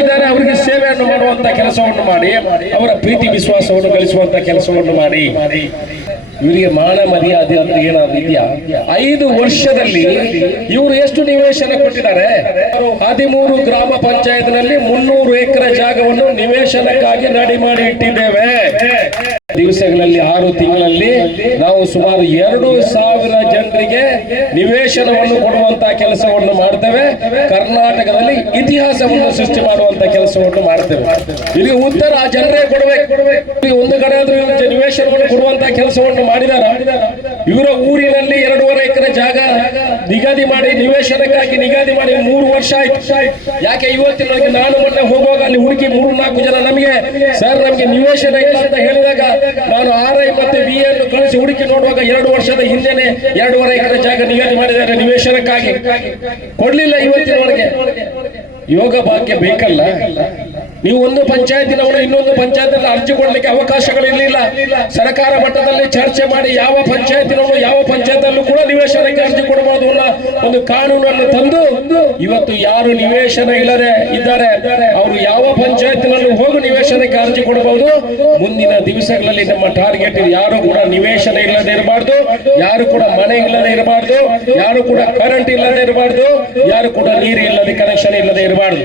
ಇದ್ದಾರೆ ಅವರಿಗೆ ಸೇವೆಯನ್ನು ಮಾಡುವಂತ ಕೆಲಸವನ್ನು ಮಾಡಿ ಅವರ ಪ್ರೀತಿ ವಿಶ್ವಾಸವನ್ನು ಗಳಿಸುವಂತ ಕೆಲಸವನ್ನು ಮಾಡಿ ಇವರಿಗೆ ಮಾನ ಮರ್ಯಾದೆ ಅಂದ್ರೆ ಏನಾದ್ರು ಇದೆಯಾ? 5 ವರ್ಷದಲ್ಲಿ ಇವರು ಎಷ್ಟು ನಿವೇಶನ ಕೊಟ್ಟಿದ್ದಾರೆ? 13 ಗ್ರಾಮ ಪಂಚಾಯತ್ನಲ್ಲಿ 300 ಎಕರೆ ಜಾಗವನ್ನು ನಿವೇಶನಕ್ಕಾಗಿ ರೆಡಿ ಮಾಡಿ ಇಟ್ಟಿದ್ದೇವೆ. ದಿವಸಗಳಲ್ಲಿ 6 ತಿಂಗಳಲ್ಲಿ ನಾವು ಸುಮಾರು 2,000 ಜನರಿಗೆ ನಿವೇಶನವನ್ನು ಕೊಡುವಂತಹ ಕೆಲಸವನ್ನು ಮಾಡ್ತೇವೆ. ಕರ್ನಾಟಕದಲ್ಲಿ ಇತಿಹಾಸವನ್ನು ಸೃಷ್ಟಿ ಮಾಡುವಂತ ಕೆಲಸವನ್ನು ಮಾಡ್ತೇವೆ. ಇಲ್ಲಿ ಉತ್ತರ ಆ ಜನರೇ ಕೊಡಬೇಕು. ಒಂದು ಕಡೆ ಆದ್ರೂ ನಿವೇಶನವನ್ನು ಕೊಡುವಂತಹ ಕೆಲಸವನ್ನು ಮಾಡಿದಾರ. ಇವರ ಊರಿನಲ್ಲಿ 2.5 ಎಕರೆ ಜಾಗ ನಿಗದಿ ಮಾಡಿ ನಿವೇಶನಕ್ಕಾಗಿ ನಿಗದಿ ಮಾಡಿ 3 ವರ್ಷ ಆಯ್ತು. ಯಾಕೆ ಇವತ್ತಿನೊಳಗೆ ನಾನು ಮೊನ್ನೆ ಹೋಗುವಾಗ ಅಲ್ಲಿ ಹುಡುಕಿ 3-4 ಜನ ನಮಗೆ ಸರ್ ನಮ್ಗೆ ನಿವೇಶನ ಇಲ್ಲ ಅಂತ ಹೇಳಿದಾಗ ನಾನು RI ಮತ್ತೆ BA ಅನ್ನು ಕಳಿಸಿ ಹುಡುಕಿ ನೋಡುವಾಗ 2 ವರ್ಷದ ಹಿಂದೆನೆ 2.5 ಎಕರೆ ಜಾಗ ನಿಗದಿ ಮಾಡಿದ್ದಾರೆ ನಿವೇಶನಕ್ಕಾಗಿ. ಕೊಡ್ಲಿಲ್ಲ ಇವತ್ತಿನೊಳಗೆ. ಯೋಗ ಭಾಗ್ಯ ಬೇಕಲ್ಲ. ನೀವು ಒಂದು ಪಂಚಾಯತಿನವರು ಇನ್ನೊಂದು ಪಂಚಾಯತ್ ಅರ್ಜಿ ಕೊಡ್ಲಿಕ್ಕೆ ಅವಕಾಶಗಳಿರಲಿಲ್ಲ. ಸರ್ಕಾರ ಮಟ್ಟದಲ್ಲಿ ಚರ್ಚೆ ಮಾಡಿ ಯಾವ ಪಂಚಾಯತಿನವರು ಯಾವ ಪಂಚಾಯತಲ್ಲೂ ಕೂಡ ನಿವೇಶನಕ್ಕೆ ಅರ್ಜಿ ಕೊಡಬಹುದು ಅನ್ನೋ ಒಂದು ಕಾನೂನನ್ನು ತಂದು ಇವತ್ತು ಯಾರು ನಿವೇಶನ ಇಲ್ಲದೆ ಇದ್ದಾರೆ ಅವರು ಯಾವ ಪಂಚಾಯತಿನಲ್ಲೂ ಹೋಗಿ ನಿವೇಶನಕ್ಕೆ ಅರ್ಜಿ ಕೊಡಬಹುದು. ಮುಂದಿನ ದಿವಸಗಳಲ್ಲಿ ನಮ್ಮ ಟಾರ್ಗೆಟ್ ಯಾರು ಕೂಡ ನಿವೇಶನ ಇಲ್ಲದೆ ಇರಬಾರ್ದು, ಯಾರು ಕೂಡ ಮನೆ ಇಲ್ಲದೆ ಇರಬಾರ್ದು, ಯಾರು ಕೂಡ ಕರೆಂಟ್ ಇಲ್ಲದೆ ಇರಬಾರ್ದು, ಯಾರು ಕೂಡ ನೀರು ಇಲ್ಲದೆ ಕನೆಕ್ಷನ್ ಇಲ್ಲದೆ ಇರಬಾರ್ದು.